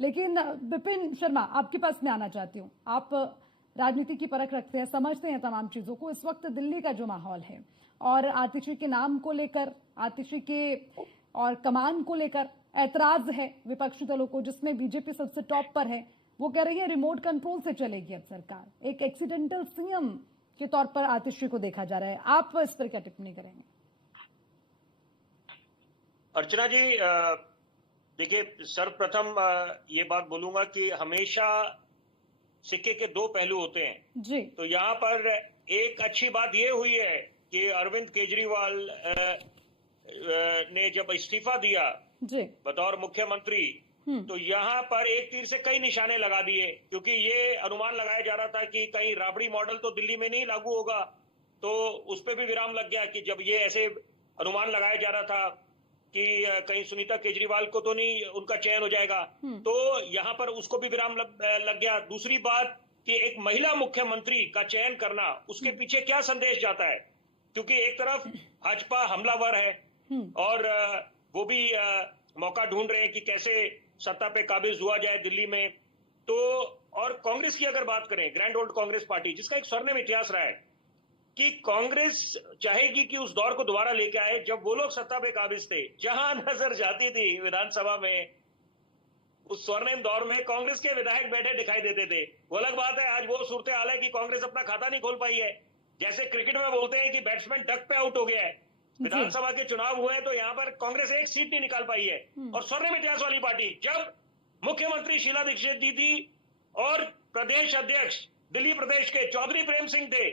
लेकिन विपिन शर्मा, आपके पास मैं आना चाहती हूँ। आप राजनीति की परख रखते हैं, समझते हैं तमाम चीजों को। इस वक्त दिल्ली का जो माहौल है और आतिशी के नाम को लेकर, आतिशी के और कमान को लेकर ऐतराज है विपक्षी दलों को, जिसमें बीजेपी सबसे टॉप पर है। वो कह रही है रिमोट कंट्रोल से चलेगी अब सरकार। एक एक्सीडेंटल सीएम के तौर पर आतिशी को देखा जा रहा है। आप इस पर क्या टिप्पणी करेंगे? अर्चना जी, देखिए, सर्वप्रथम ये बात बोलूंगा कि हमेशा सिक्के के दो पहलू होते हैं जी। तो यहाँ पर एक अच्छी बात ये हुई है कि अरविंद केजरीवाल ने जब इस्तीफा दिया जी बतौर मुख्यमंत्री, तो यहाँ पर एक तीर से कई निशाने लगा दिए, क्योंकि ये अनुमान लगाया जा रहा था कि कहीं राबड़ी मॉडल तो दिल्ली में नहीं लागू होगा। तो उस पर भी विराम लग गया कि जब ये ऐसे अनुमान लगाया जा रहा था कि कहीं सुनीता केजरीवाल को तो नहीं उनका चयन हो जाएगा, तो यहाँ पर उसको भी विराम लग गया। दूसरी बात कि एक महिला मुख्यमंत्री का चयन करना, उसके पीछे क्या संदेश जाता है, क्योंकि एक तरफ भाजपा हमलावर है और वो भी मौका ढूंढ रहे हैं कि कैसे सत्ता पे काबिज हुआ जाए दिल्ली में। तो और कांग्रेस की अगर बात करें, ग्रैंड ओल्ड कांग्रेस पार्टी, जिसका एक स्वर्णिम इतिहास रहा है, कि कांग्रेस चाहेगी कि उस दौर को दोबारा लेके आए जब वो लोग सत्ता पे काबिज थे, जहां नजर जाती थी विधानसभा में, उस स्वर्णिम दौर में कांग्रेस के विधायक बैठे दिखाई देते थे। वो अलग बात है, आज वो सूरत हाल है कि कांग्रेस अपना खाता नहीं खोल पाई है। जैसे क्रिकेट में बोलते हैं कि बैट्समैन डक पे आउट हो गया है, विधानसभा के चुनाव हुए तो यहाँ पर कांग्रेस एक सीट नहीं निकाल पाई है। और स्वर्णिम इतिहास वाली पार्टी, जब मुख्यमंत्री शीला दीक्षित जी थी और प्रदेश अध्यक्ष दिल्ली प्रदेश के चौधरी प्रेम सिंह थे,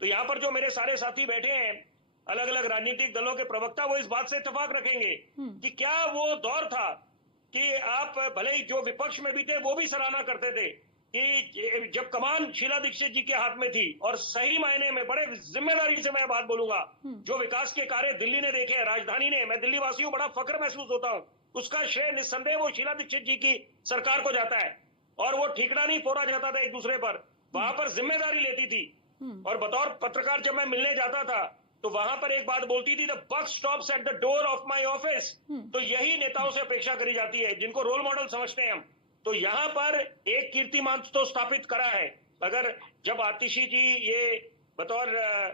तो यहाँ पर जो मेरे सारे साथी बैठे हैं, अलग अलग राजनीतिक दलों के प्रवक्ता, वो इस बात से इत्तेफाक रखेंगे कि क्या वो दौर था कि आप भले ही जो विपक्ष में भी थे वो भी सराहना करते थे कि जब कमान शीला दीक्षित जी के हाथ में थी, और सही मायने में बड़े जिम्मेदारी से मैं बात बोलूंगा, जो विकास के कार्य दिल्ली ने देखे हैं, राजधानी ने, मैं दिल्ली वासी हूं, बड़ा फख्र महसूस होता हूं, उसका श्रेय निस्संदेह वो शीला दीक्षित जी की सरकार को जाता है। और वो ठिकरा नहीं फोड़ा जाता था एक दूसरे पर, वहां पर जिम्मेदारी लेती थी। और बतौर पत्रकार जब मैं मिलने जाता था तो वहां पर एक बात बोलती थी, the buck stops at the door of my office. तो यही नेताओं से अपेक्षा करी जाती है, जिनको रोल मॉडल समझते हैं हम। तो यहाँ पर एक कीर्तिमान तो स्थापित करा है। अगर जब आतिशी जी ये बतौर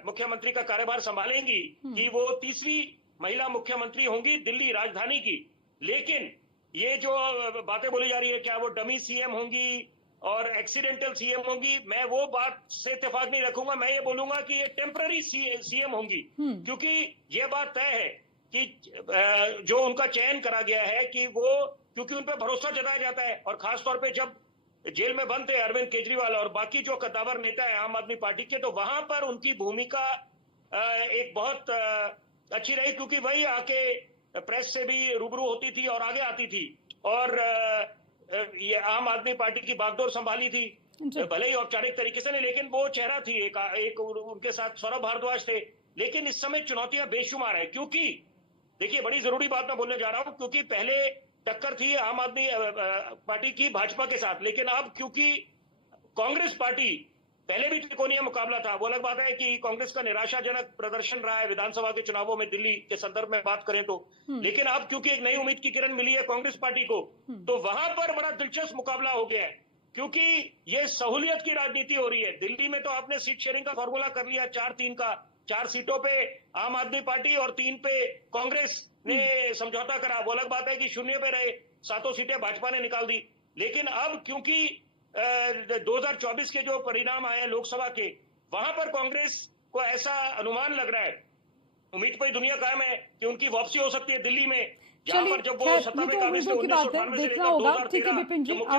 मुख्यमंत्री का कार्यभार संभालेंगी कि वो तीसरी महिला मुख्यमंत्री होंगी दिल्ली राजधानी की, लेकिन ये जो बातें बोली जा रही है, क्या वो डमी सीएम होंगी और एक्सीडेंटल सीएम होंगी, मैं वो बात से इत्तेफाक नहीं रखूंगा। मैं ये बोलूंगा कि ये टेम्पररी सीएम होंगी, क्योंकि ये बात तय है कि जो उनका चयन करा गया है कि वो, क्योंकि उन पर भरोसा जताया जाता है, और खासतौर पे जब जेल में बंद थे अरविंद केजरीवाल और बाकी जो कद्दावर नेता है आम आदमी पार्टी के, तो वहां पर उनकी भूमिका एक बहुत अच्छी रही, क्योंकि वही आके प्रेस से भी रूबरू होती थी और आगे आती थी, और ये आम आदमी पार्टी की बागडोर संभाली थी, भले ही औपचारिक तरीके से नहीं, लेकिन वो चेहरा थी। एक उनके साथ सौरभ भारद्वाज थे। लेकिन इस समय चुनौतियां बेशुमार है, क्योंकि देखिए, बड़ी जरूरी बात मैं बोलने जा रहा हूं, क्योंकि पहले टक्कर थी आम आदमी पार्टी की भाजपा के साथ, लेकिन अब क्योंकि कांग्रेस पार्टी, पहले भी त्रिकोणीय मुकाबला था, वो अलग बात है कि कांग्रेस का निराशाजनक प्रदर्शन रहा है विधानसभा के चुनावों में दिल्ली के संदर्भ में बात करें तो, लेकिन अब क्योंकि एक नई उम्मीद की किरण मिली है कांग्रेस पार्टी को, तो वहां पर बड़ा दिलचस्प मुकाबला हो गया है, क्योंकि ये सहूलियत की राजनीति हो रही है। दिल्ली में तो आपने सीट शेयरिंग का फॉर्मूला कर लिया 4-3 का, 4 सीटों पे आम आदमी पार्टी और 3 पे कांग्रेस ने समझौता करा। वो अलग बात है कि 0 पे रहे, 7 सीटें भाजपा ने निकाल दी। लेकिन अब क्योंकि 2024 के जो परिणाम आए हैं लोकसभा के, वहां पर कांग्रेस को ऐसा अनुमान लग रहा है, उम्मीद पर दुनिया कायम है कि उनकी वापसी हो सकती है दिल्ली में, जहां पर जब वो सत्ता में काबिज थे 1998 से लेकर 2013।